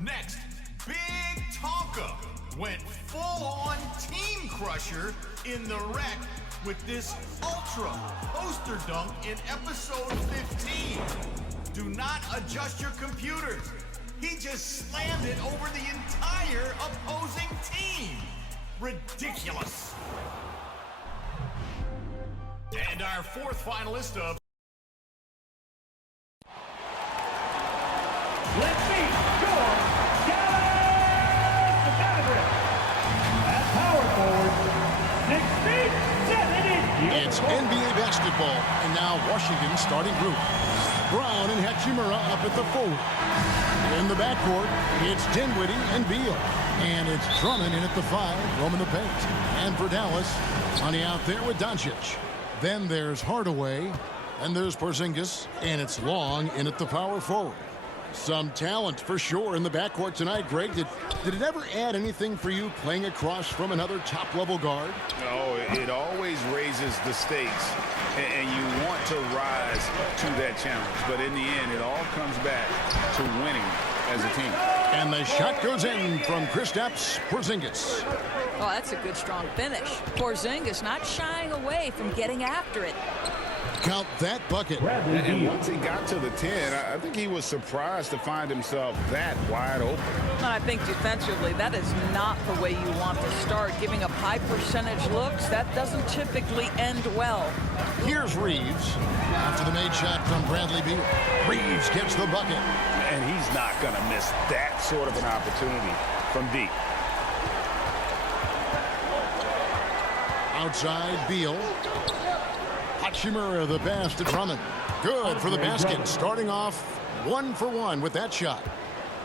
Next, Big Tonka went full-on team crusher in the wreck with this ultra poster dunk in episode 15. Do not adjust your computers. He just slammed it over the entire opposing team. Ridiculous. And our fourth finalist of Let's meet your Dallas Mavericks. At power forward, 6'7". It's NBA basketball, and now Washington's starting group. Brown and Hachimura up at the 4. In the backcourt, it's Dinwiddie and Beal. And it's Drummond in at the 5, roaming the paint. And for Dallas, Money out there with Doncic. Then there's Hardaway, and there's Porzingis, and it's Long in at the power forward. Some talent for sure in the backcourt tonight. Greg, did it ever add anything for you playing across from another top-level guard? Oh, it always raises the stakes, and you want to rise to that challenge. But in the end, it all comes back to winning as a team. And the shot goes in from Kristaps Porzingis. Oh, that's a good, strong finish. Porzingis not shying away from getting after it. Count that bucket. And once he got to the 10, I think he was surprised to find himself that wide open. I think defensively, that is not the way you want to start. Giving up high percentage looks, that doesn't typically end well. Here's Reeves. After the made shot from Bradley Beal. Reeves gets the bucket. And he's not going to miss that sort of an opportunity from deep. Outside, Beal. Hachimura the pass to Drummond. Good for the basket. Starting off 1 for 1 with that shot.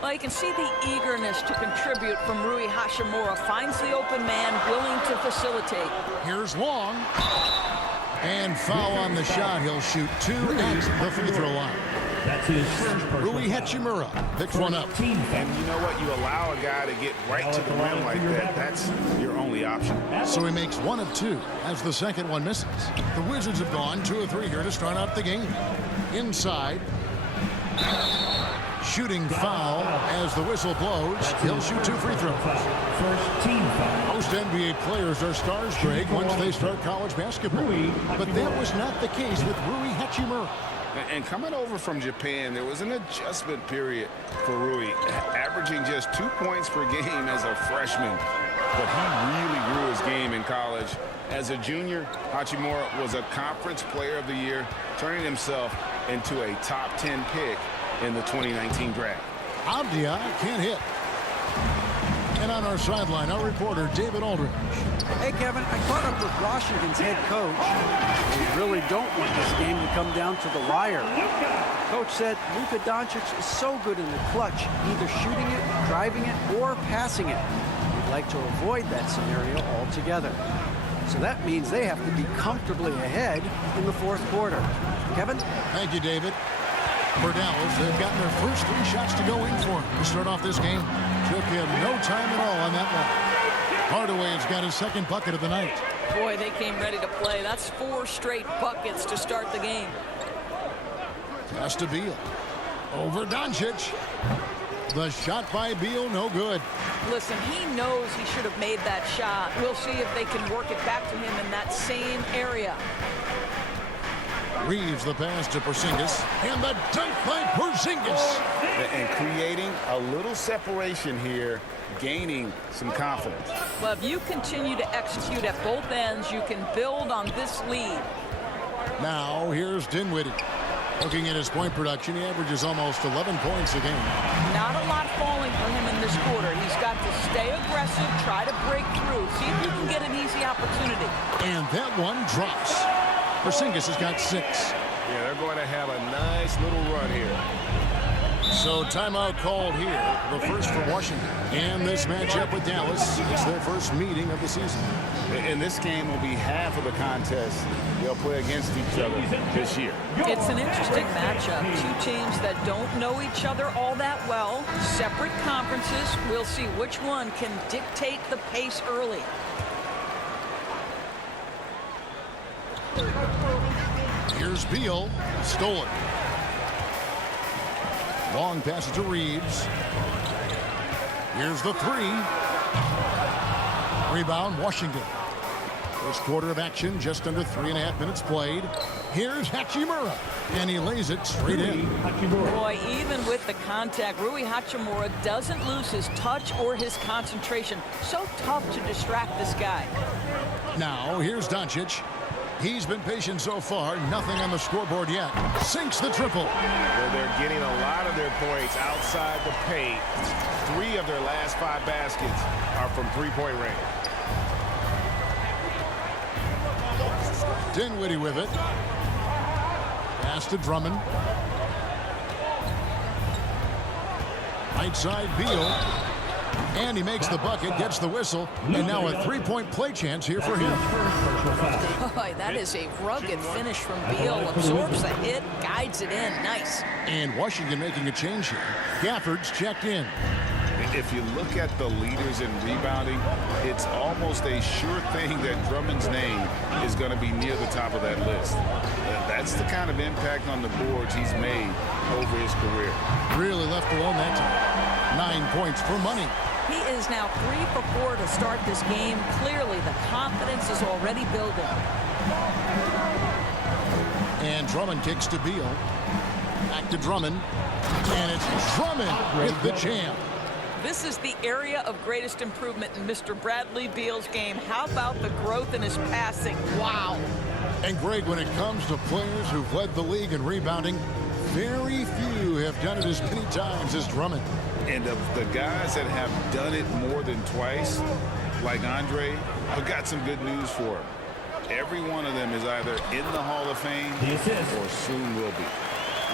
Well, you can see the eagerness to contribute from Rui Hachimura. Finds the open man, willing to facilitate. Here's Long. And foul on the shot. He'll shoot 2 at the free throw line. That's his first Rui Hachimura picks one up. And you know what? You allow a guy to get right to the rim like that. That's your only option. So he makes 1 of 2 as the second one misses. The Wizards have gone 2 of 3 here to start out the game. Inside. Shooting foul as the whistle blows. He'll shoot 2 free throws. First team foul. Most NBA players are stars, Greg, once they start college basketball. But that was not the case with Rui Hachimura. And coming over from Japan, there was an adjustment period for Rui, averaging just 2 points per game as a freshman. But he really grew his game in college. As a junior, Hachimura was a Conference Player of the Year, turning himself into a top 10 pick in the 2019 draft. Abdia can't hit. And on our sideline, our reporter, David Aldridge. Hey, Kevin, I caught up with Washington's head coach. We really don't want this game to come down to the wire. Coach said Luka Doncic is so good in the clutch, either shooting it, driving it, or passing it. We'd like to avoid that scenario altogether. So that means they have to be comfortably ahead in the fourth quarter. Kevin? Thank you, David. For Dallas, they've gotten their first 3 shots to go in for him to start off this game. Took him no time at all on that one. Hardaway's got his second bucket of the night. Boy, they came ready to play. That's 4 straight buckets to start the game. Pass to Beal. Over Doncic. The shot by Beal, no good. Listen, he knows he should have made that shot. We'll see if they can work it back to him in that same area. Reeves the pass to Porzingis. And the dunk by Porzingis. And creating a little separation here, gaining some confidence. Well, if you continue to execute at both ends, you can build on this lead. Now, here's Dinwiddie. Looking at his point production, he averages almost 11 points a game. Not a lot falling for him in this quarter. He's got to stay aggressive, try to break through, see if you can get an easy opportunity. And that one drops. Porzingis has got 6. Yeah, they're going to have a nice little run here. So timeout called here, the first for Washington. And this matchup with Dallas, it's their first meeting of the season. And this game will be half of the contest they'll play against each other this year. It's an interesting matchup. 2 teams that don't know each other all that well. Separate conferences. We'll see which one can dictate the pace early. Here's Beal. Stolen. Long pass to Reeves. Here's the three. Rebound, Washington. First quarter of action, just under 3.5 minutes played. Here's Hachimura, and he lays it straight in. Boy, even with the contact, Rui Hachimura doesn't lose his touch or his concentration. So tough to distract this guy. Now, here's Doncic. He's been patient so far. Nothing on the scoreboard yet. Sinks the triple. Well, they're getting a lot of their points outside the paint. 3 of their last 5 baskets are from three-point range. Dinwiddie with it. Pass to Drummond. Right side, Beal. And he makes the bucket, gets the whistle, and now a three-point play chance here for him. Boy, that is a rugged finish from Beal. Absorbs the hit, guides it in. Nice. And Washington making a change here. Gafford's checked in. If you look at the leaders in rebounding, it's almost a sure thing that Drummond's name is going to be near the top of that list. That's the kind of impact on the boards he's made over his career. Really left alone that time. 9 points for money. He is now 3 for 4 to start this game. Clearly, the confidence is already building. And Drummond kicks to Beal. Back to Drummond. And it's Drummond with the jam. This is the area of greatest improvement in Mr. Bradley Beal's game. How about the growth in his passing? Wow. And Greg, when it comes to players who've led the league in rebounding, very few have done it as many times as Drummond. And of the guys that have done it more than twice, like Andre, I've got some good news for him. Every one of them is either in the Hall of Fame or soon will be.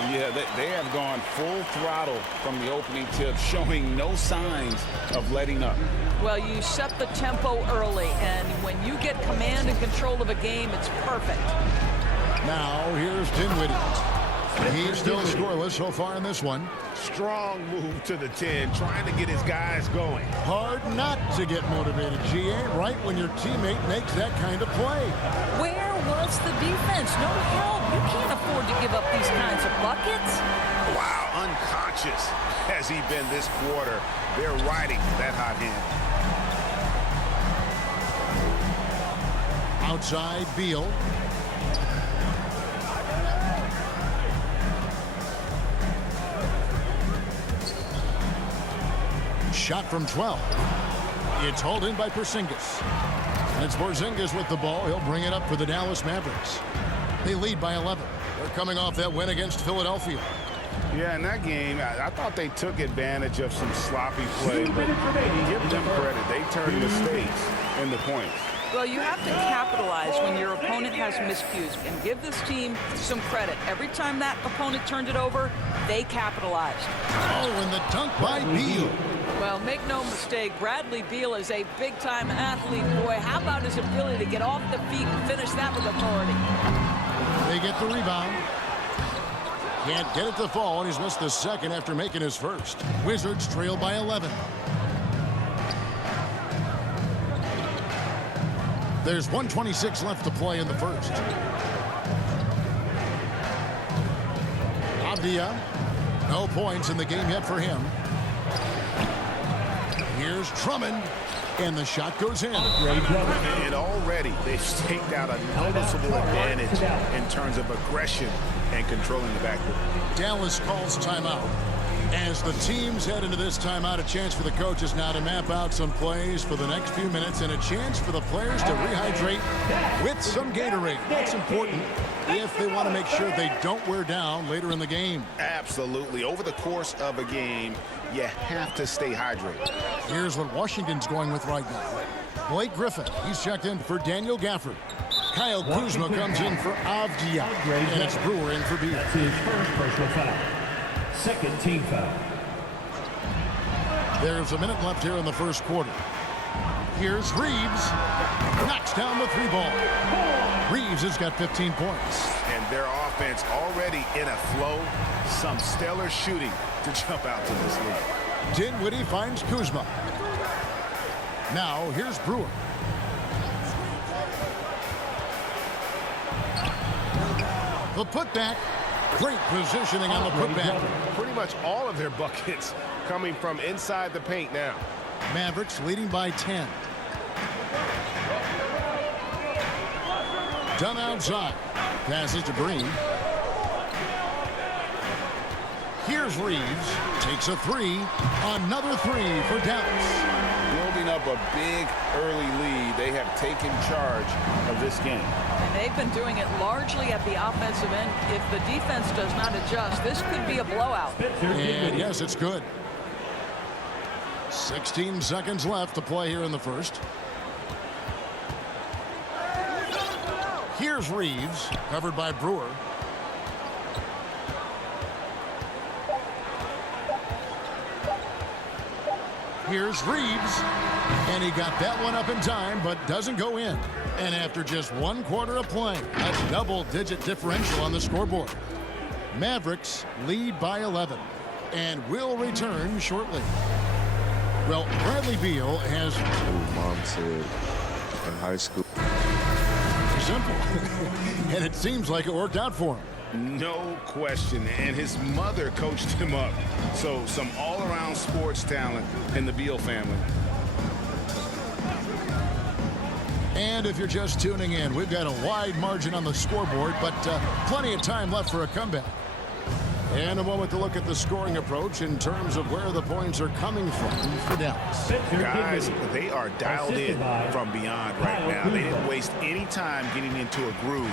Yeah, they have gone full throttle from the opening tip, showing no signs of letting up. Well, you set the tempo early, and when you get command and control of a game, it's perfect. Now, here's Dinwiddie. He's still scoreless so far in this one. Strong move to the 10, trying to get his guys going. Hard not to get motivated, GA, right when your teammate makes that kind of play. Where was the defense? No help. You can't afford to give up these kinds of buckets. Wow, unconscious has he been this quarter. They're riding that hot hand. Outside, Beal. Shot from 12. It's hauled in by Porzingis. And it's Porzingis with the ball. He'll bring it up for the Dallas Mavericks. They lead by 11. They're coming off that win against Philadelphia. Yeah, in that game, I thought they took advantage of some sloppy play, but give them credit. They turned mistakes into points. Well, you have to capitalize when your opponent has miscues, and give this team some credit. Every time that opponent turned it over, they capitalized. Oh, and the dunk by Beal. Well, make no mistake, Bradley Beal is a big-time athlete. Boy, how about his ability to get off the feet and finish that with authority? They get the rebound. Can't get it to fall, and he's missed the second after making his first. Wizards trail by 11. There's 1:26 left to play in the first. Avdia, no points in the game yet for him. Here's Drummond, and the shot goes in. And already they've staked out a noticeable advantage in terms of aggression and controlling the backcourt. Dallas calls timeout. As the teams head into this timeout, a chance for the coaches now to map out some plays for the next few minutes and a chance for the players to rehydrate with some Gatorade. That's important if they want to make sure they don't wear down later in the game. Absolutely. Over the course of a game, you have to stay hydrated. Here's what Washington's going with right now. Blake Griffin, he's checked in for Daniel Gafford. Kyle Kuzma comes in for Avdia. And it's Brewer in for Beal. That's his first personal foul. Second team foul. There's a minute left here in the first quarter. Here's Reeves. Knocks down the three ball. Reeves has got 15 points. And their offense already in a flow. Some stellar shooting to jump out to this lead. Dinwiddie finds Kuzma. Now here's Brewer. The putback. Great positioning on the putback. Pretty much all of their buckets coming from inside the paint now. Mavericks leading by 10. Done outside. Passes to Green. Here's Reeves. Takes a three. Another three for Dallas. Building up a big early lead. They have taken charge of this game. And they've been doing it largely at the offensive end. If the defense does not adjust, this could be a blowout. And yes, it's good. 16 seconds left to play here in the first. Here's Reeves, covered by Brewer. Here's Reeves, and he got that one up in time, but doesn't go in. And after just 1 quarter of play, a double-digit differential on the scoreboard. Mavericks lead by 11, and will return shortly. Well, Bradley Beal has... Mom said in high school. Simple. And it seems like it worked out for him. No question. And his mother coached him up. So some all-around sports talent in the Beal family. And if you're just tuning in, we've got a wide margin on the scoreboard, but plenty of time left for a comeback. And a moment to look at the scoring approach in terms of where the points are coming from for Dallas. Guys, they are dialed in from beyond right now. They didn't waste any time getting into a groove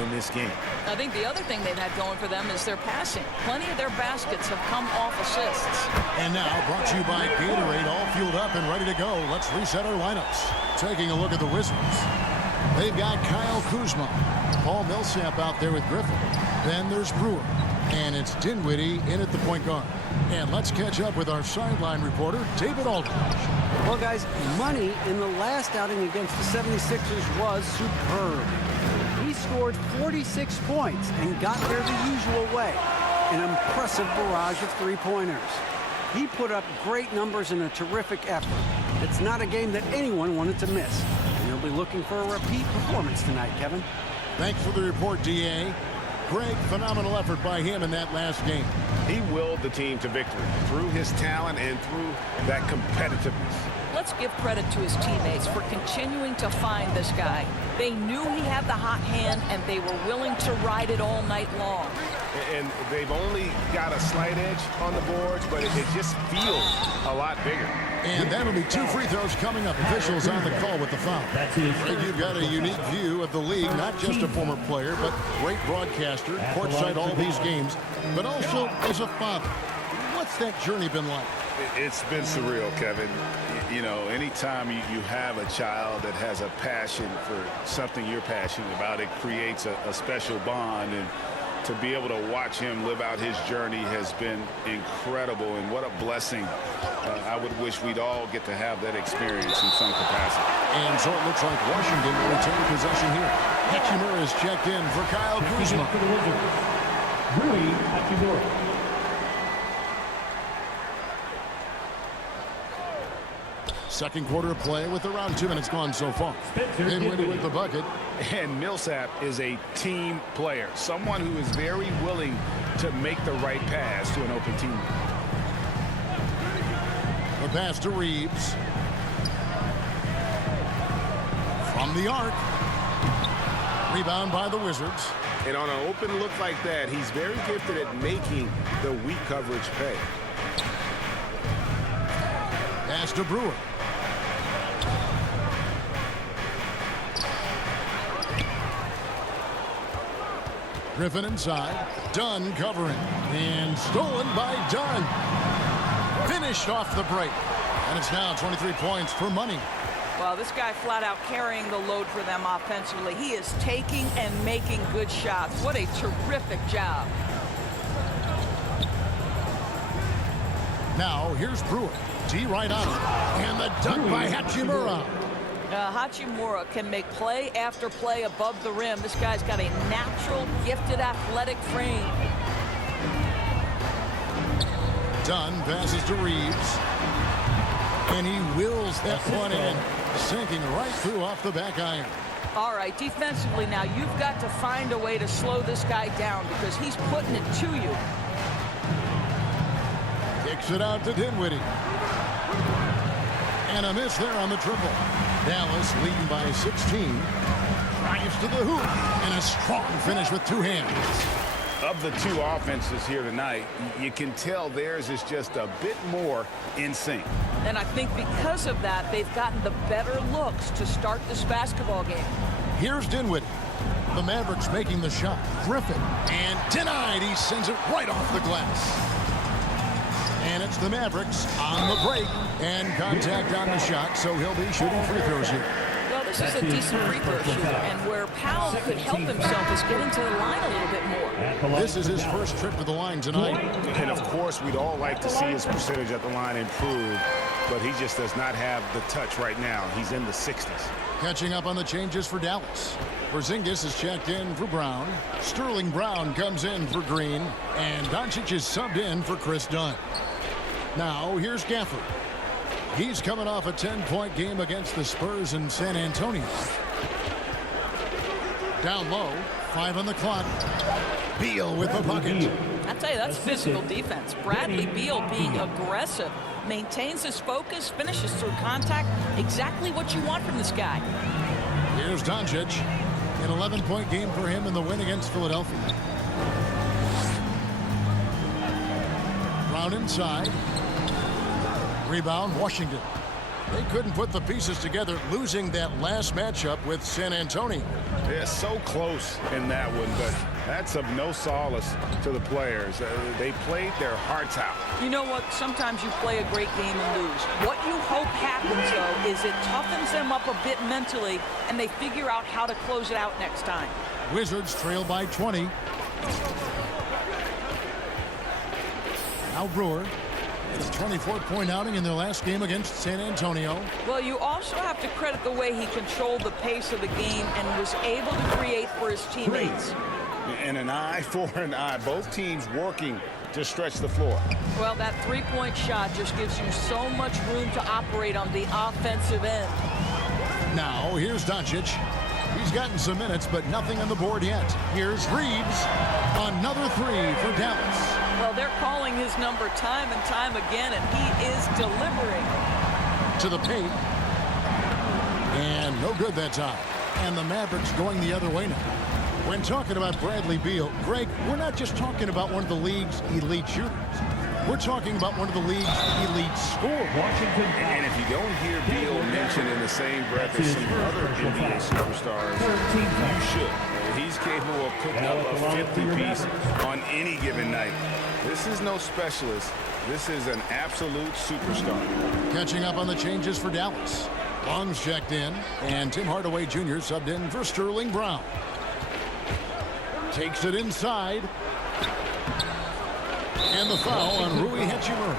in this game. I think the other thing they've had going for them is their passing. Plenty of their baskets have come off assists. And now, brought to you by Gatorade, all fueled up and ready to go. Let's reset our lineups. Taking a look at the Wizards. They've got Kyle Kuzma, Paul Millsap out there with Griffin. Then there's Brewer. And it's Dinwiddie in at the point guard. And let's catch up with our sideline reporter, David Aldridge. Well, guys, money in the last outing against the 76ers was superb. He scored 46 points and got there the usual way. An impressive barrage of three-pointers. He put up great numbers in a terrific effort. It's not a game that anyone wanted to miss. And he'll be looking for a repeat performance tonight, Kevin. Thanks for the report, D.A. Greg, phenomenal effort by him in that last game. He willed the team to victory through his talent and through that competitiveness. Let's give credit to his teammates for continuing to find this guy. They knew he had the hot hand, and they were willing to ride it all night long. And they've only got a slight edge on the boards, but it just feels a lot bigger. And that'll be 2 free throws coming up. Officials on the call with the foul. Greg, you've got a unique view of the league, not just a former player, but great broadcaster, courtside all these games, but also as a father. What's that journey been like? It's been surreal, Kevin. You know, anytime you have a child that has a passion for something you're passionate about, it creates a special bond. And to be able to watch him live out his journey has been incredible, and what a blessing. I would wish we'd all get to have that experience in some capacity. And so it looks like Washington will retain possession here. Hachimura is checked in for Kyle Kuzma. For the Wizards, Rui Hachimura. Second quarter of play with around 2 minutes gone so far. Dinwiddie with the bucket. And Millsap is a team player, someone who is very willing to make the right pass to an open teammate. The pass to Reeves. From the arc. Rebound by the Wizards. And on an open look like that, he's very gifted at making the weak coverage pay. Pass to Brewer. Griffin inside. Dunn covering. And stolen by Dunn. Finished off the break. And it's now 23 points for money. Well, this guy flat out carrying the load for them offensively. He is taking and making good shots. What a terrific job. Now here's Brewer. D right on him. And the dunk by Hachimura. Hachimura can make play after play above the rim. This guy's got a natural, gifted, athletic frame. Dunn passes to Reeves. And he wills that one in, sinking right through off the back iron. All right, defensively now, you've got to find a way to slow this guy down because he's putting it to you. Kicks it out to Dinwiddie. And a miss there on the triple. Dallas leading by 16. Drives to the hoop. And a strong finish with two hands. Of the two offenses here tonight, you can tell theirs is just a bit more in sync. And I think because of that, they've gotten the better looks to start this basketball game. Here's Dinwiddie. The Mavericks making the shot. Griffin. And denied. He sends it right off the glass. And it's the Mavericks on the break. And contact on the shot, so he'll be shooting free throws here. Well, this is a decent free throw shooter, and where Powell could help himself is getting to the line a little bit more. This is his first trip to the line tonight. And, of course, we'd all like to see his percentage at the line improve, but he just does not have the touch right now. He's in the 60s. Catching up on the changes for Dallas. Porzingis is checked in for Brown. Sterling Brown comes in for Green. And Doncic is subbed in for Chris Dunn. Now, here's Gafford. He's coming off a 10-point game against the Spurs in San Antonio. Down low, 5 on the clock. Beal with the bucket. I tell you, that's physical defense. Bradley Beal being aggressive, maintains his focus, finishes through contact. Exactly what you want from this guy. Here's Doncic. An 11-point game for him in the win against Philadelphia. Brown inside. Rebound, Washington. They couldn't put the pieces together, losing that last matchup with San Antonio. They're so close in that one, but that's of no solace to the players. They played their hearts out. You know what? Sometimes you play a great game and lose. What you hope happens, though, is it toughens them up a bit mentally, and they figure out how to close it out next time. Wizards trail by 20. Al Brewer. His 24-point outing in their last game against San Antonio. Well, you also have to credit the way he controlled the pace of the game and was able to create for his teammates. And an eye for an eye. Both teams working to stretch the floor. Well, that three-point shot just gives you so much room to operate on the offensive end. Now, here's Doncic. He's gotten some minutes, but nothing on the board yet. Here's Reeves. Another three for Dallas. Well, they're calling his number time and time again, and he is delivering. To the paint. And no good that time. And the Mavericks going the other way now. When talking about Bradley Beal, Greg, we're not just talking about one of the league's elite shooters. We're talking about one of the league's elite scorers. And if you don't hear Beal mentioned in the same breath as some other NBA superstars, you should. He's capable of putting up a 50-piece on any given night. This is no specialist. This is an absolute superstar. Catching up on the changes for Dallas. Long's checked in, and Tim Hardaway Jr. subbed in for Sterling Brown. Takes it inside. And the foul on Rui Hachimura.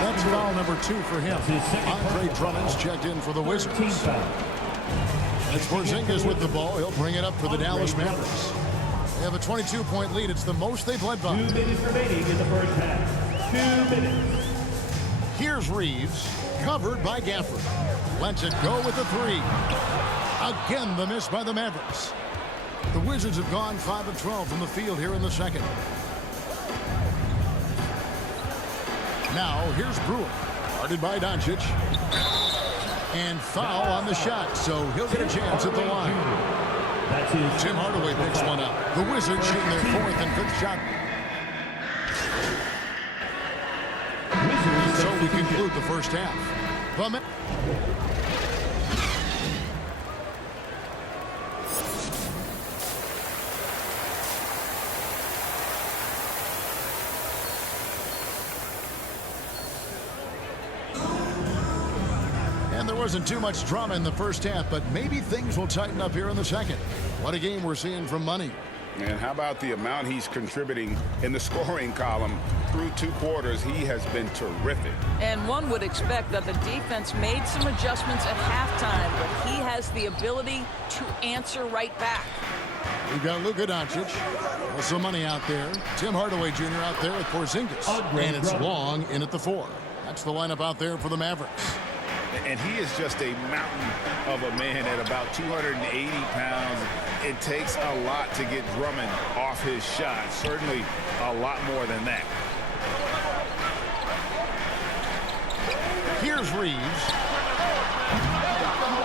That's foul number 2 for him. Andre Drummond's checked in for the Wizards. It's Porzingis with the ball. He'll bring it up for the Dallas Mavericks. They have a 22-point lead. It's the most they've led by. 2 minutes remaining in the first half. 2 minutes. Here's Reeves, covered by Gafford. Lets it go with the three. Again, the miss by the Mavericks. The Wizards have gone 5 of 12 from the field here in the second. Now, here's Brewer, guarded by Doncic. And foul on the shot, so he'll get a chance at the line. Tim Hardaway picks one up. The Wizards shooting their 4th and 5th shot. So we conclude the first half. And there wasn't too much drama in the first half, but maybe things will tighten up here in the second. What a game we're seeing from Money. And how about the amount he's contributing in the scoring column? Through 2 quarters, he has been terrific. And one would expect that the defense made some adjustments at halftime, but he has the ability to answer right back. We've got Luka Doncic. Also Money out there. Tim Hardaway Jr. out there with Porzingis. And it's Long in at the 4. That's the lineup out there for the Mavericks. And he is just a mountain of a man at about 280 pounds. It takes a lot to get Drummond off his shot. Certainly a lot more than that. Here's Reeves.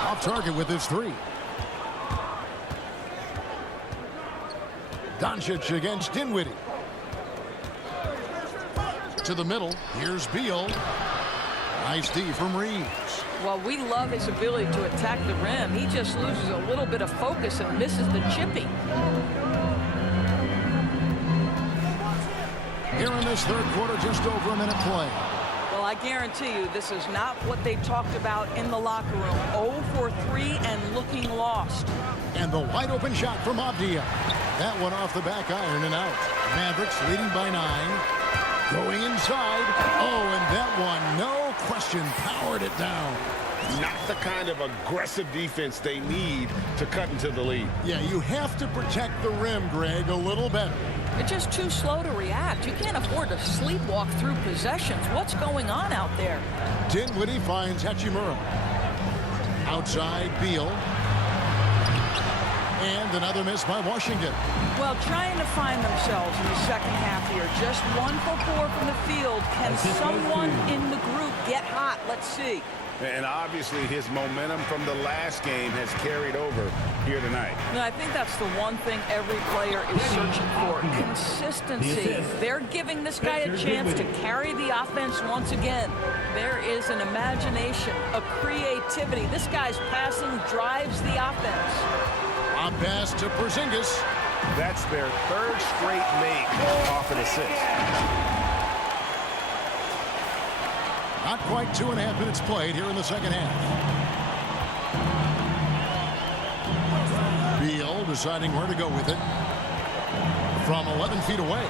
Off target with his three. Doncic against Dinwiddie. To the middle. Here's Beal. Nice D from Reeves. Well, we love his ability to attack the rim. He just loses a little bit of focus and misses the chipping. Here in this third quarter, just over a minute play. Well, I guarantee you this is not what they talked about in the locker room. 0 for 3 and looking lost. And the wide open shot from Avdia. That one off the back iron and out. Mavericks leading by 9. Going inside. Oh, and that one, no question, powered it down. Not the kind of aggressive defense they need to cut into the lead. Yeah, you have to protect the rim, Greg, a little better. They're just too slow to react. You can't afford to sleepwalk through possessions. What's going on out there? Dinwiddie finds Hachimura. Outside, Beal. And another miss by Washington. Well, trying to find themselves in the second half here. Just 1 for 4 from the field. Can someone in the group get hot? Let's see. And obviously his momentum from the last game has carried over here tonight. I think that's the one thing every player is searching for. Consistency. They're giving this guy a chance to carry the offense once again. There is an imagination, a creativity. This guy's passing drives the offense. A pass to Porzingis. That's their third straight make off an assist. Not quite 2.5 minutes played here in the second half. Beal deciding where to go with it. From 11 feet away,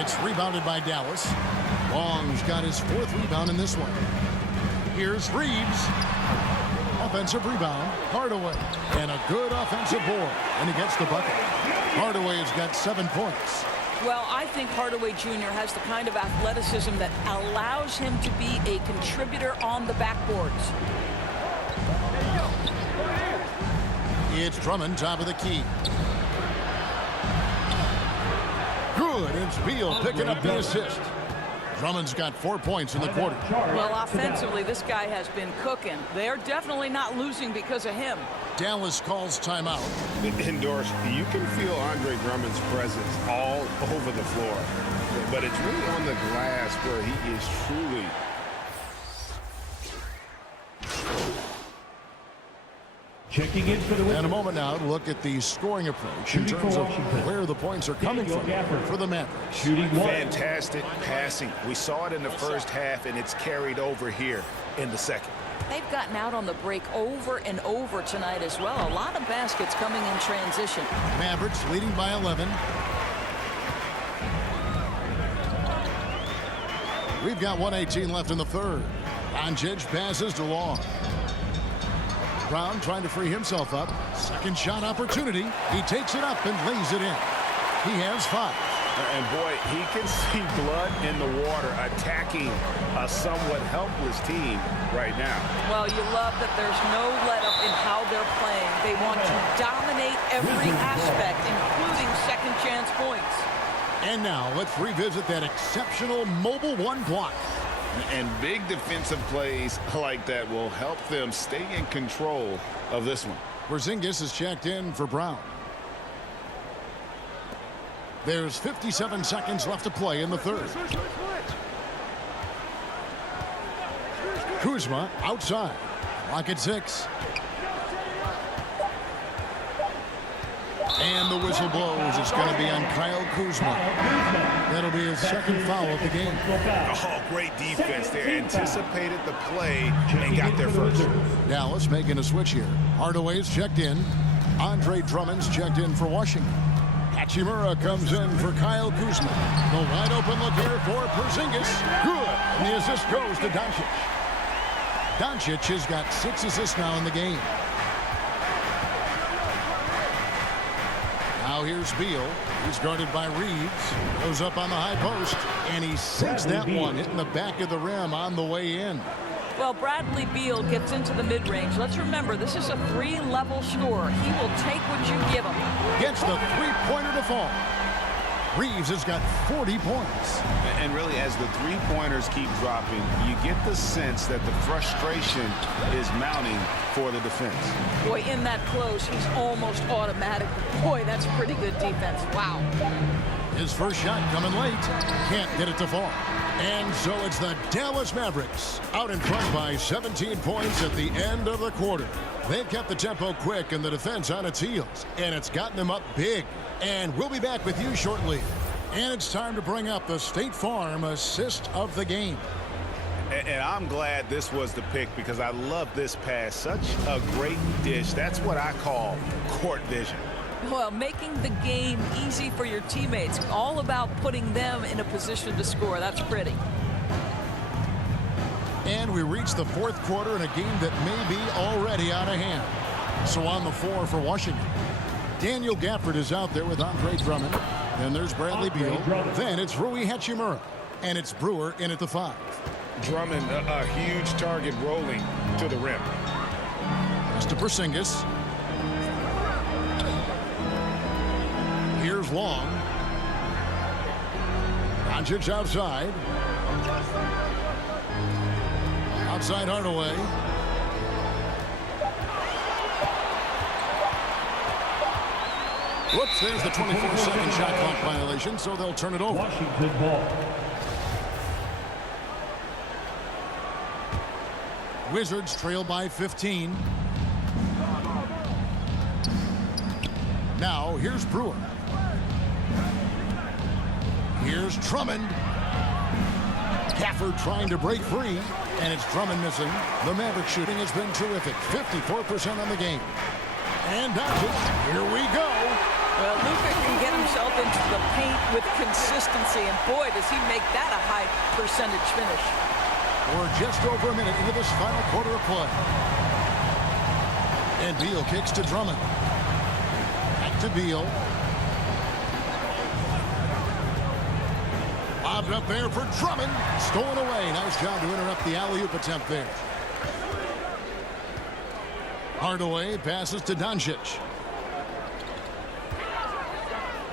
it's rebounded by Dallas. Long's got his 4th rebound in this one. Here's Reeves. Offensive rebound, Hardaway. And a good offensive board. And he gets the bucket. Hardaway has got 7 points. Well, I think Hardaway Jr. has the kind of athleticism that allows him to be a contributor on the backboards. It's Drummond, top of the key. Good. It's Beal picking up the assist. Drummond's got 4 points in the quarter. Well, offensively, this guy has been cooking. They're definitely not losing because of him. Dallas calls timeout. Indoors, you can feel Andre Drummond's presence all over the floor. But it's really on the glass where he is truly... Checking in for the win. And a moment now to look at the scoring approach in terms of where the points are coming from for the Mavericks. Shooting 1. Fantastic passing. We saw it in the first half, and it's carried over here in the second. They've gotten out on the break over and over tonight as well. A lot of baskets coming in transition. Mavericks leading by 11. We've got 1:18 left in the third. Doncic passes to Long. Brown trying to free himself up. Second shot opportunity. He takes it up and lays it in. He has 5. And boy, he can see blood in the water attacking a somewhat helpless team right now. Well, you love that there's no let-up in how they're playing. They want to dominate every aspect, including second chance points. And now let's revisit that exceptional mobile 1 block. And big defensive plays like that will help them stay in control of this one. Porzingis is checked in for Brown. There's 57 seconds left to play in the third. Kuzma outside. Clock at 6. And the whistle blows. It's going to be on Kyle Kuzma. That'll be his second foul of the game. Oh, great defense there. Anticipated the play and got there first. Dallas making a switch here. Hardaway's checked in. Andre Drummond's checked in for Washington. Hachimura comes in for Kyle Kuzma. The wide open look here for Porzingis. Good. And the assist goes to Doncic. Doncic has got 6 assists now in the game. Now here's Beal. He's guarded by Reeves. Goes up on the high post. And he sinks that one, hitting the back of the rim on the way in. Well, Bradley Beal gets into the mid-range. Let's remember, this is a 3-level score. He will take what you give him. Gets the three-pointer to fall. Reeves has got 40 points. And really, as the three-pointers keep dropping, you get the sense that the frustration is mounting for the defense. Boy, in that close, he's almost automatic. Boy, that's pretty good defense. Wow. His first shot coming late. Can't get it to fall. And so it's the Dallas Mavericks out in front by 17 points at the end of the quarter. They've kept the tempo quick and the defense on its heels, and it's gotten them up big. And we'll be back with you shortly. And it's time to bring up the State Farm assist of the game. And I'm glad this was the pick because I love this pass. Such a great dish. That's what I call court vision. Well, making the game easy for your teammates. All about putting them in a position to score. That's pretty. And we reach the fourth quarter in a game that may be already out of hand. So on the floor for Washington, Daniel Gafford is out there with Andre Drummond. And there's Bradley Beal. Then it's Rui Hachimura. And it's Brewer in at the 5. Drummond, a huge target rolling to the rim. Pass to Porzingis. Here's Long. Doncic outside. Outside Hardaway. Whoops, there's the 24-second shot clock violation, so they'll turn it over. Washington ball. Wizards trail by 15. Now, here's Brewer. Here's Drummond. Gafford trying to break free, and it's Drummond missing. The Maverick shooting has been terrific, 54% on the game. And Doncic, here we go. Well, Luka can get himself into the paint with consistency, and boy, does he make that a high percentage finish. We're just over a minute into this final quarter of play. And Beal kicks to Drummond. Back to Beal. Bobbed up there for Drummond. Stolen away. Nice job to interrupt the alley-oop attempt there. Hardaway passes to Doncic.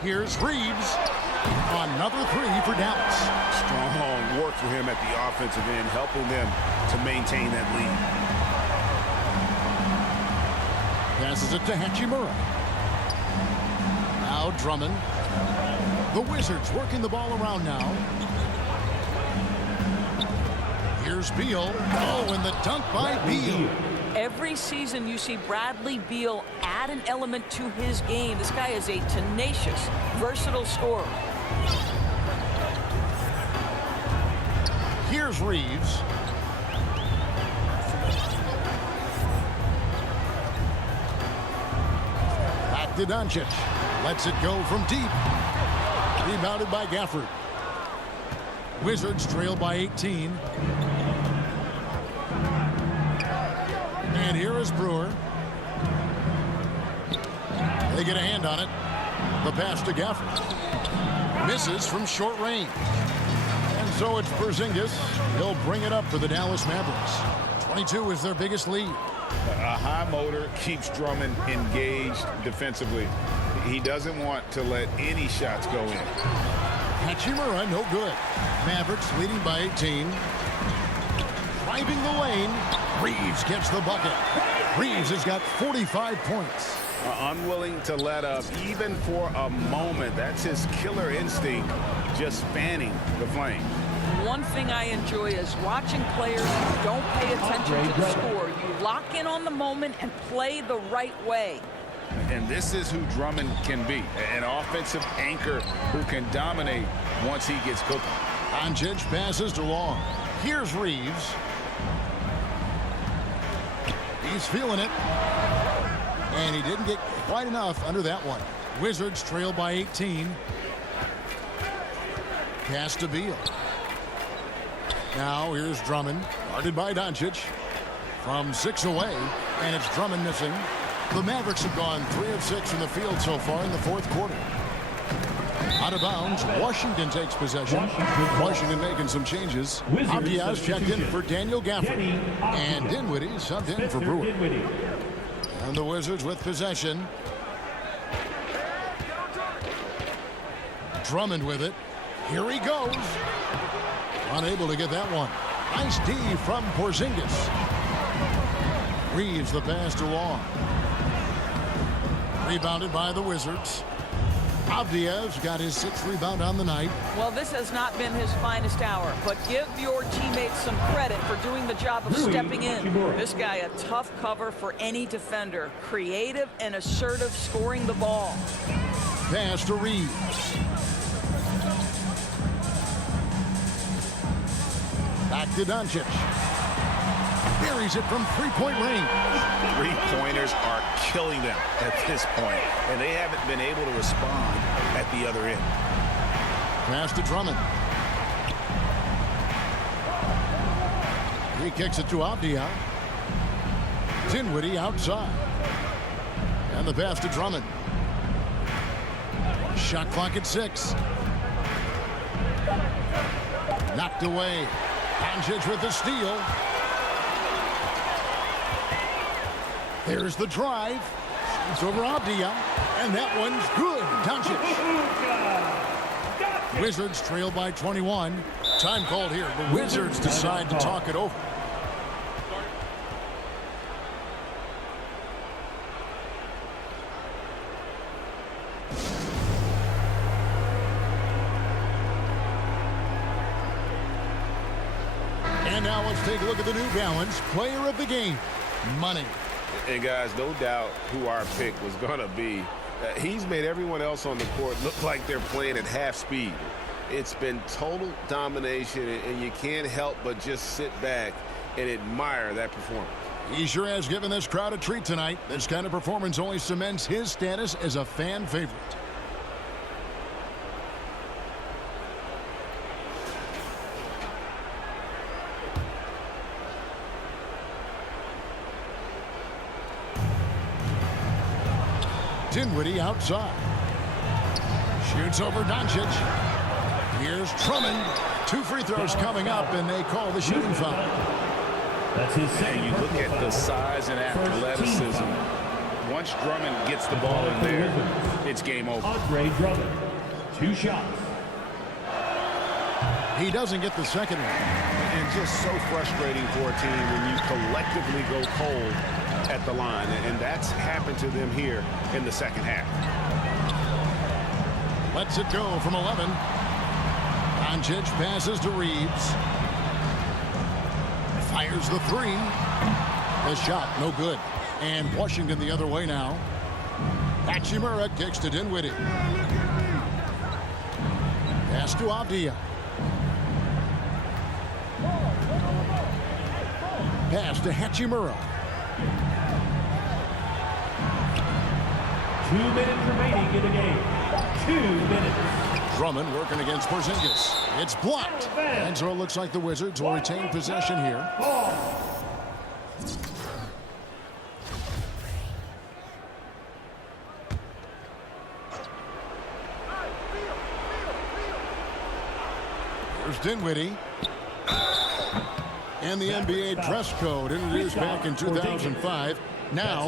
Here's Reeves. Another 3 for Dallas. Strong work for him at the offensive end, helping them to maintain that lead. Passes it to Hachimura. Now Drummond. The Wizards working the ball around now. Here's Beal. Oh, and the dunk by Beal. Every season you see Bradley Beal add an element to his game. This guy is a tenacious, versatile scorer. Here's Reeves. Back to Doncic. Lets it go from deep. Rebounded by Gafford. Wizards trail by 18. And here is Brewer. They get a hand on it. The pass to Gafford. Misses from short range. And so it's Porzingis. He'll bring it up for the Dallas Mavericks. 22 is their biggest lead. A high motor keeps Drummond engaged defensively. He doesn't want to let any shots go in. Hachimura, no good. Mavericks leading by 18. Driving the lane. Reeves gets the bucket. Reeves has got 45 points. Unwilling to let up even for a moment. That's his killer instinct, just fanning the flame. One thing I enjoy is watching players who don't pay attention to the score. You lock in on the moment and play the right way. And this is who Drummond can be, an offensive anchor who can dominate once he gets cooking. Doncic passes to Long. Here's Reeves. He's feeling it. And he didn't get quite enough under that one. Wizards trail by 18. Pass to Beal. Now here's Drummond. Guarded by Doncic. From 6 away. And it's Drummond missing. The Mavericks have gone 3 of 6 from the field so far in the fourth quarter. Out of bounds, Washington takes possession. Washington making some changes. Abdias checked in for Daniel Gafford. And Dinwiddie subbed in for Brewer. And the Wizards with possession. Drummond with it. Here he goes. Unable to get that one. Nice D from Porzingis. Reeves the pass to Long. Rebounded by the Wizards. Abdias got his 6th rebound on the night. Well, this has not been his finest hour, but give your teammates some credit for doing the job of stepping in. This guy, a tough cover for any defender. Creative and assertive scoring the ball. Pass to Reeves. Back to Doncic. Buries it from three-point range. Three-pointers are killing them at this point, and they haven't been able to respond at the other end. Pass to Drummond. He kicks it to Abdias. Dinwiddie outside. And the pass to Drummond. Shot clock at 6. Knocked away. Doncic with the steal. There's the drive. It's over Abdias. And that one's good. Doncic. Wizards trail by 21. Time called here. The Wizards decide to talk it over. And now let's take a look at the New Balance player of the game, Money. And guys, no doubt who our pick was going to be. He's made everyone else on the court look like they're playing at half speed. It's been total domination, and you can't help but just sit back and admire that performance. He sure has given this crowd a treat tonight. This kind of performance only cements his status as a fan favorite. Dinwiddie outside. Shoots over Doncic. Here's Drummond. 2 free throws coming up, and they call the shooting foul. That's his second. And you look at the size and athleticism. Once Drummond gets the ball in there, it's game over. Andre Drummond. 2 shots. He doesn't get the second one. And just so frustrating for a team when you collectively go cold at the line, and that's happened to them here in the second half. Lets it go from 11. Doncic passes to Reeves. Fires the 3. The shot, no good. And Washington the other way now. Hachimura kicks to Dinwiddie. Pass to Abdias. Pass to Hachimura. 2 minutes remaining in the game. 2 minutes. Drummond working against Porzingis. It's blocked. And so it looks like the Wizards will retain possession here. Here's Dinwiddie. And the NBA dress code introduced back in 2005. Now,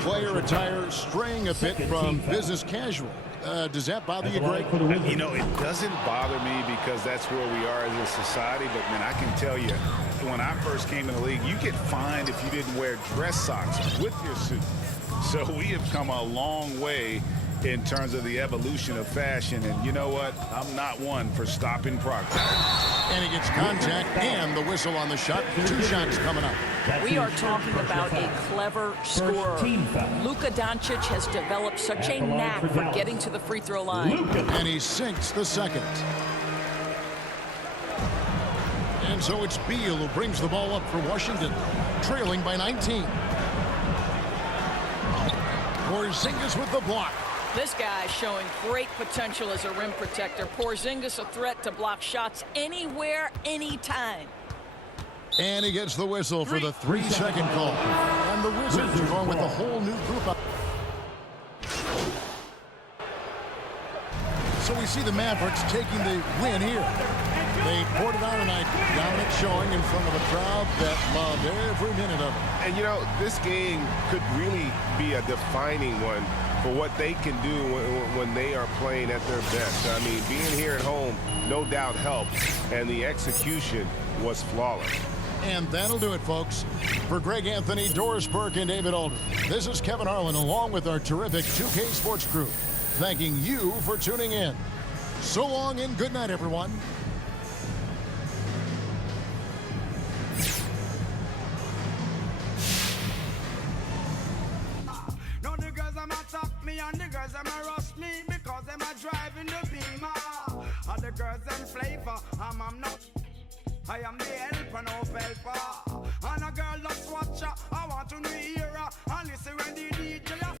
player attire straying a bit from business casual. Does that bother you, Greg? You know, it doesn't bother me because that's where we are as a society. But, man, I can tell you, when I first came in the league, you get fined if you didn't wear dress socks with your suit. So we have come a long way in terms of the evolution of fashion. And you know what? I'm not one for stopping progress. And he gets contact and the whistle on the shot. 2 shots coming up. We are talking about a clever scorer. Luka Doncic has developed such a knack for getting to the free throw line. And he sinks the second. And so it's Beal who brings the ball up for Washington, trailing by 19. Porzingis with the block. This guy showing great potential as a rim protector. Porzingis a threat to block shots anywhere, anytime. And he gets the whistle for the 3-second call. And the Wizards are going with a whole new group. So we see the Mavericks taking the win here. They poured it on tonight. Dominant showing in front of a crowd that loved every minute of it. And, you know, this game could really be a defining one for what they can do when they are playing at their best. I mean, being here at home, no doubt helped, and the execution was flawless. And that'll do it, folks. For Greg Anthony, Doris Burke, and David Alder, this is Kevin Harlan along with our terrific 2K Sports crew, thanking you for tuning in. So long and good night, everyone. Now the girls them attack me and the girls them rush me because them are driving the beamer. And the girls them flavor, I'm not. I am the helper, no helper. And a girl just watch her, I want to hear her. And listen when the DJ